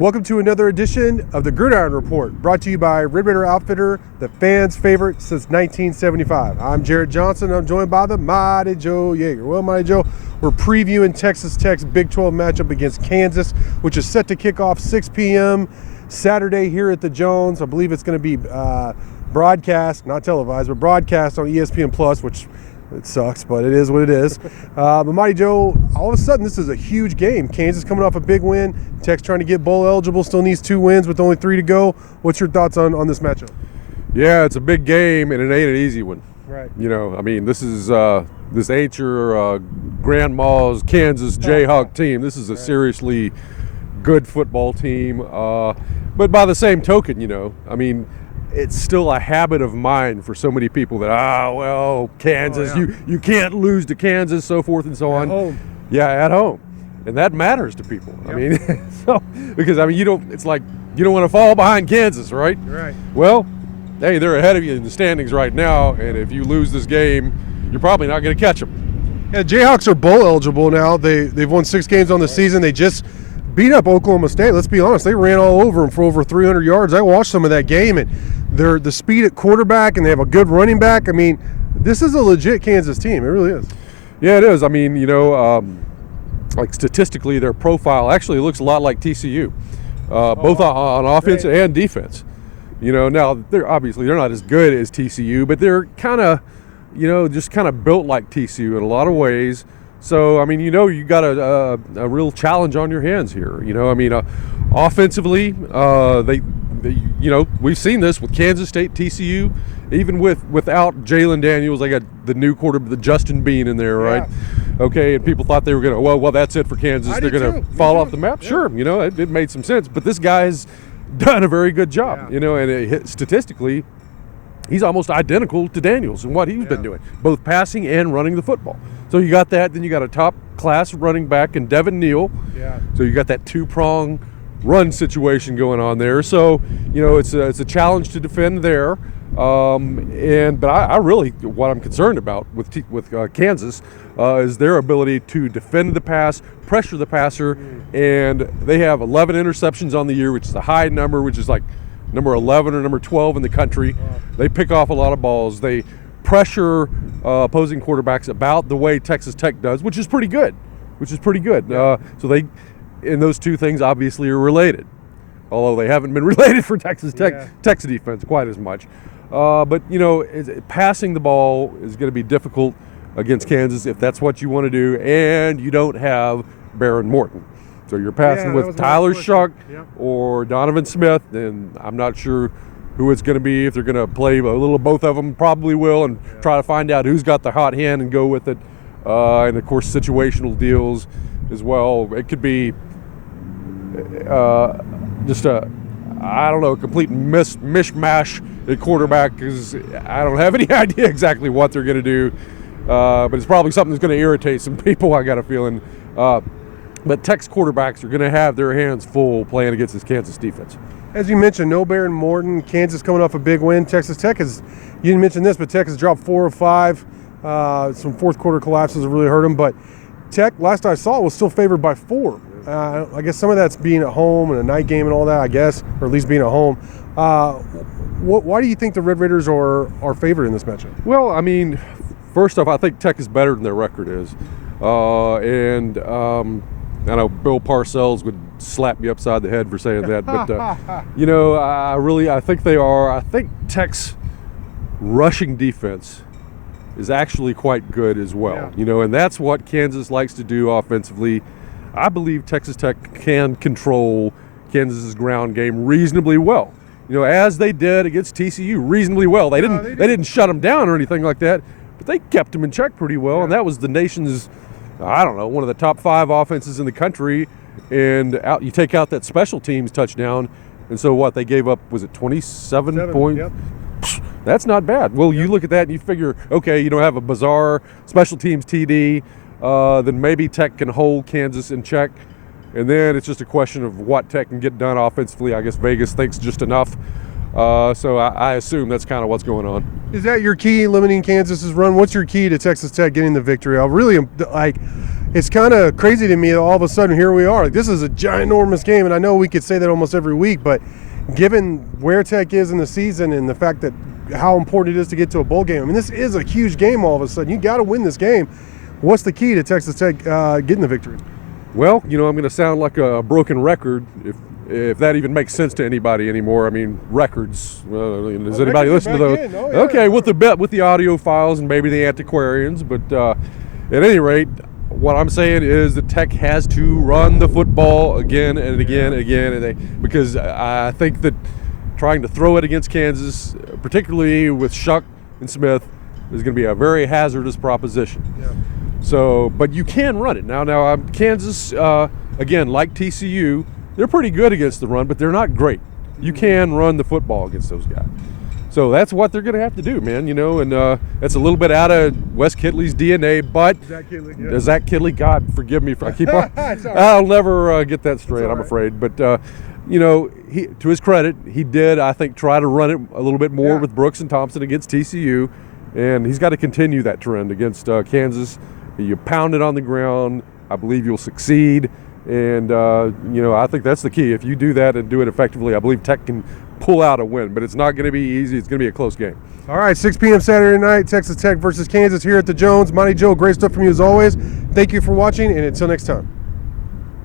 Welcome to another edition of the Gridiron Report, brought to you by Red Raider Outfitter, the fans' favorite since 1975. I'm Jared Johnson. I'm joined by the Mighty Joe Yeager. Well, Mighty Joe, we're previewing Texas Tech's Big 12 matchup against Kansas, which is set to kick off 6 p.m. Saturday here at the Jones. I believe it's going to be broadcast, not televised, but broadcast on ESPN Plus, which it sucks, but it is what it is. But Mighty Joe, all of a sudden, this is a huge game. Kansas coming off a big win. Tech's trying to get bowl eligible, still needs 2 wins with only 3 to go. What's your thoughts on this matchup? Yeah, it's a big game, and it ain't an easy one. Right. You know, I mean, this ain't your grandma's Kansas Jayhawk team. This is a seriously good football team. But by the same token, you know, I mean, it's still a habit of mine for so many people that, Kansas, you can't lose to Kansas, so forth and so on. At home. Yeah, at home. And that matters to people. Yep. I mean, because you don't want to fall behind Kansas, right? Right. Well, hey, they're ahead of you in the standings right now, and if you lose this game, you're probably not going to catch them. Yeah, Jayhawks are bowl eligible now. They've won 6 games on the season. They just beat up Oklahoma State. Let's be honest, they ran all over them for over 300 yards. I watched some of that game, and the speed at quarterback, and they have a good running back. I mean, this is a legit Kansas team. It really is. Yeah, it is. I mean, you know, like statistically, their profile actually looks a lot like TCU, both on offense and defense. You know, now they're not as good as TCU, but they're kind of, you know, just kind of built like TCU in a lot of ways. So, I mean, you know, you got a real challenge on your hands here. You know, I mean, offensively, they you know, we've seen this with Kansas State, TCU, even without Jalen Daniels. They got the new quarterback, the Justin Bean in there, right? Okay, and people thought they were going to, well, that's it for Kansas. They're going to fall off the map. Yeah. Sure, you know, it made some sense. But this guy's done a very good job, you know, and statistically, he's almost identical to Daniels in what he's been doing, both passing and running the football. So you got that. Then you got a top-class running back in Devin Neal. Yeah. So you got that two-prong run situation going on there. So, you know, it's a challenge to defend there. But I really, what I'm concerned about with Kansas is their ability to defend the pass, pressure the passer, and they have 11 interceptions on the year, which is a high number, which is like number 11 or number 12 in the country. They pick off a lot of balls. They pressure opposing quarterbacks about the way Texas Tech does, which is pretty good. So and those two things obviously are related, although they haven't been related for Texas Tech's defense quite as much. But, you know, passing the ball is going to be difficult against Kansas if that's what you want to do, and you don't have Baron Morton. So you're passing with Tyler Shuck or Donovan Smith, and I'm not sure who it's going to be. If they're going to play a little of both of them, probably will, and try to find out who's got the hot hand and go with it. And, of course, situational deals as well. It could be just a complete mishmash at quarterback, because I don't have any idea exactly what they're going to do. But it's probably something that's going to irritate some people, I got a feeling. But Tech's quarterbacks are going to have their hands full playing against this Kansas defense. As you mentioned, no Baron Morton. Kansas coming off a big win. Texas Tech you didn't mention this, but Tech has dropped 4 of 5. Some fourth quarter collapses have really hurt them. But Tech, last I saw, was still favored by 4. I guess some of that's being at home and a night game and all that, I guess, or at least being at home. Why do you think the Red Raiders are favored in this matchup? Well, I mean, first off, I think Tech is better than their record is. I know Bill Parcells would slap me upside the head for saying that, but, you know, I think they are. I think Tech's rushing defense is actually quite good as well, you know, and that's what Kansas likes to do offensively. I believe Texas Tech can control Kansas's ground game reasonably well, you know, as they did against TCU reasonably well. They didn't shut them down or anything like that, but they kept them in check pretty well, and that was the nation's, one of the top 5 offenses in the country. And you take out that special teams touchdown, and so what they gave up, was it 27 points? Yep. That's not bad. Well, you look at that and you figure, okay, you don't have a bizarre special teams TD, then maybe Tech can hold Kansas in check, and then it's just a question of what Tech can get done offensively. I guess Vegas thinks just enough. So I assume that's kind of what's going on. Is that your key, limiting Kansas's run? What's your key to Texas Tech getting the victory? I really am, it's kind of crazy to me that all of a sudden here we are. Like, this is a ginormous game, and I know we could say that almost every week, but given where Tech is in the season and the fact that how important it is to get to a bowl game, I mean, this is a huge game all of a sudden. You got to win this game. What's the key to Texas Tech getting the victory? Well, I'm going to sound like a broken record if that even makes sense to anybody anymore. I mean, records. Does anybody listen to those? Oh, yeah. Okay, with the audio files and maybe the antiquarians, but at any rate, what I'm saying is that Tech has to run the football again and again and again, because I think that trying to throw it against Kansas, particularly with Shuck and Smith, is going to be a very hazardous proposition. Yeah. So, but you can run it. Now Kansas, again, like TCU, they're pretty good against the run, but they're not great. You can run the football against those guys. So that's what they're going to have to do, man, and that's a little bit out of Wes Kitley's DNA, but Zach Kitley, God forgive me if I keep on. I'll never get that straight, I'm afraid. But, he, to his credit, he did, I think, try to run it a little bit more with Brooks and Thompson against TCU, and he's got to continue that trend against Kansas. You pound it on the ground, I believe you'll succeed, and, I think that's the key. If you do that and do it effectively, I believe Tech can pull out a win, but it's not going to be easy. It's going to be a close game. All right, 6 p.m. Saturday night, Texas Tech versus Kansas here at the Jones. Monty Joe, great stuff from you as always. Thank you for watching, and until next time.